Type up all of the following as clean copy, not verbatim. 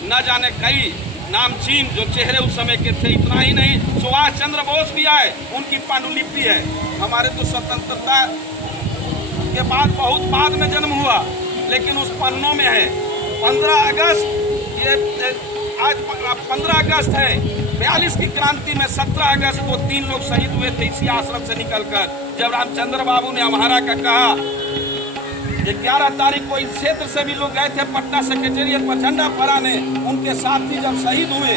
न जाने कई नामचीन जो चेहरे उस समय के थे। इतना ही नहीं, सुभाष चंद्र बोस भी आए, उनकी पांडुलिपि है। हमारे तो स्वतंत्रता के बाद बहुत बाद में जन्म हुआ, लेकिन उस पन्नों में है। 15 अगस्त, ये आज 15 अगस्त है। 42 की क्रांति में 17 अगस्त को 3 लोग शहीद हुए थे इसी आश्रम से निकलकर। जब रामचंद्र बाबू ने अम्हारा का कहा, 11 तारीख को इस क्षेत्र से भी लोग गए थे पटना सेक्रेटेरिएट पर झंडा फहराने। उनके साथी जब शहीद हुए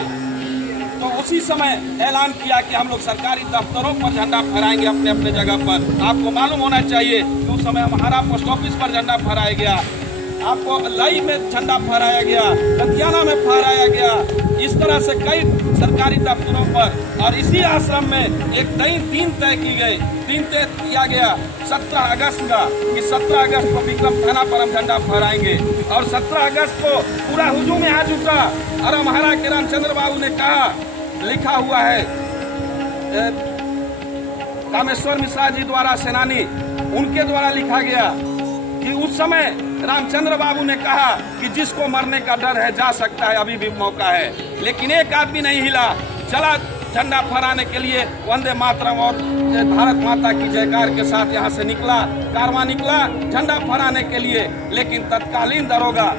तो उसी समय ऐलान किया कि हम लोग सरकारी दफ्तरों पर झंडा फहराएंगे अपने अपने जगह पर। आपको मालूम होना चाहिए कि उस समय हमारा पोस्ट ऑफिस पर झंडा फहराया गया, आपको लई में झंडा फहराया गया, लुधियाना में फहराया गया, इस तरह से कई सरकारी दफ्तरों पर। और इसी आश्रम में एक नई दिन तय की गई, दिन तय किया गया 17 अगस्त का कि 17 अगस्त को विक्रम थाना पर हम झंडा फहराएंगे। और 17 अगस्त को पूरा हुजूम में आ चुका और हमारा के रामचंद्र बाबू ने कहा, लिखा हुआ है कामेश्वर मिश्रा जी द्वारा, सेनानी, उनके द्वारा लिखा गया कि उस समय रामचंद्र बाबू ने कहा कि जिसको मरने का डर है जा सकता है, अभी भी मौका है। लेकिन एक आदमी नहीं हिला, चला झंडा फहराने के लिए, वंदे मातरम और भारत माता की जयकार के साथ यहाँ से निकला, कारवां निकला झंडा फहराने के लिए। लेकिन तत्कालीन दरोगा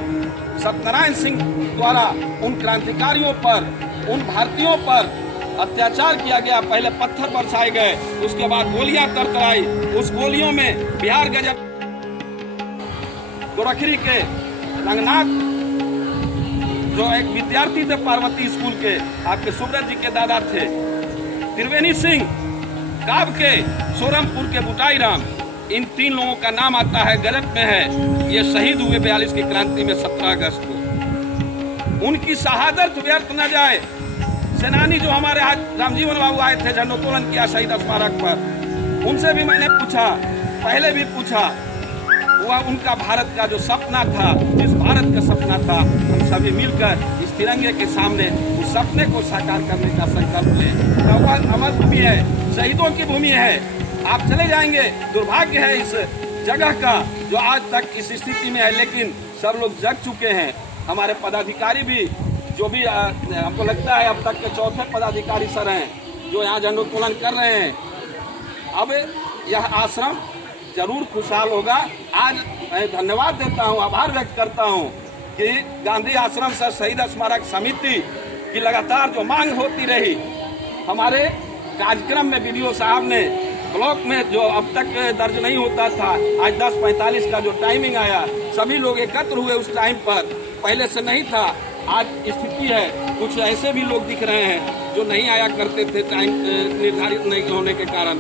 सत्यनारायण सिंह द्वारा उन क्रांतिकारियों पर, उन भारतीयों पर अत्याचार किया गया। पहले पत्थर बरसाए गए, उसके बाद गोलियां तरतराई। उस गोलियों में बिहार गजब गोरखरी के रंगनाथ, जो एक विद्यार्थी थे पार्वती स्कूल के, आपके सुब्रत जी के दादा थे, त्रिवेणी सिंह, काब के सोरमपुर के बुटाई राम, इन 3 लोगों का नाम आता है, गलत में है। ये शहीद हुए 42 की क्रांति में 17 अगस्त को। उनकी शहादत व्यर्थ न जाए। सेनानी जो हमारे आज रामजीवन बाबू आए थे, झंडोत्तोलन किया शहीद स्मारक पर, उनसे भी मैंने पूछा, पहले भी पूछा, वह उनका भारत का जो सपना था, जिस भारत का सपना था, हम सभी मिलकर इस तिरंगे के सामने उस सपने को साकार करने का संकल्प लें। वह अमर भूमि है, शहीदों की भूमि है। आप चले जाएंगे, दुर्भाग्य है इस जगह का जो आज तक इस स्थिति में है, लेकिन सब लोग जग चुके हैं। हमारे पदाधिकारी भी, जो भी हमको लगता है अब तक के 4थे पदाधिकारी सर हैं जो यहाँ झंडोत्तोलन कर रहे हैं। अब यह आश्रम जरूर खुशहाल होगा। आज मैं धन्यवाद देता हूँ, आभार व्यक्त करता हूँ कि गांधी आश्रम से शहीद स्मारक समिति की लगातार जो मांग होती रही, हमारे कार्यक्रम में बीडीओ साहब ने ब्लॉक में जो अब तक दर्ज नहीं होता था, आज 10:45 का जो टाइमिंग आया, सभी लोग एकत्र हुए उस टाइम पर, पहले से नहीं था। आज स्थिति है, कुछ ऐसे भी लोग दिख रहे हैं जो नहीं आया करते थे टाइम निर्धारित नहीं होने के कारण।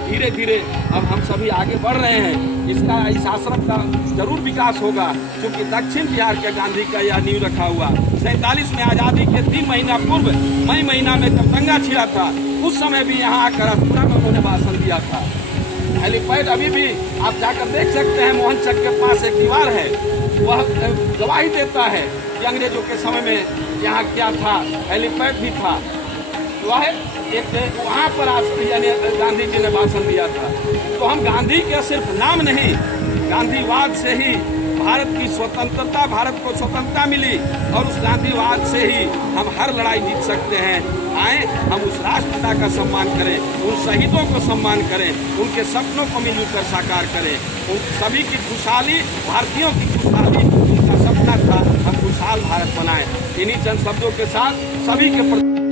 धीरे धीरे अब हम सभी आगे बढ़ रहे हैं। इस आश्रम का जरूर विकास होगा, क्योंकि दक्षिण बिहार के गांधी का यह नींव रखा हुआ। 47 में आज़ादी के 3 महीना पूर्व, मई महीना में जब दंगा छिड़ा था, उस समय भी यहाँ आकर अस्पुरा में उन्होंने भाषण दिया था। हेलीपैड अभी भी आप जाकर देख सकते हैं, मोहन चक के पास एक दीवार है, वह गवाही देता है कि अंग्रेजों के समय में यहाँ क्या था, हेलीपैड भी था। वह एक वहाँ पर यानी गांधी जी ने भाषण दिया था। तो हम गांधी के सिर्फ नाम नहीं, गांधीवाद से ही भारत की स्वतंत्रता, भारत को स्वतंत्रता मिली, और उस गांधीवाद से ही हम हर लड़ाई जीत सकते हैं। आए हम उस राष्ट्रपिता का सम्मान करें, उन शहीदों को सम्मान करें, उनके सपनों को मिलजुल कर साकार करें। उन सभी की खुशहाली, भारतीयों की खुशहाली उनका सपना था, हम खुशहाल भारत बनाएं। इन्हीं चंद शब्दों के साथ सभी के प्रति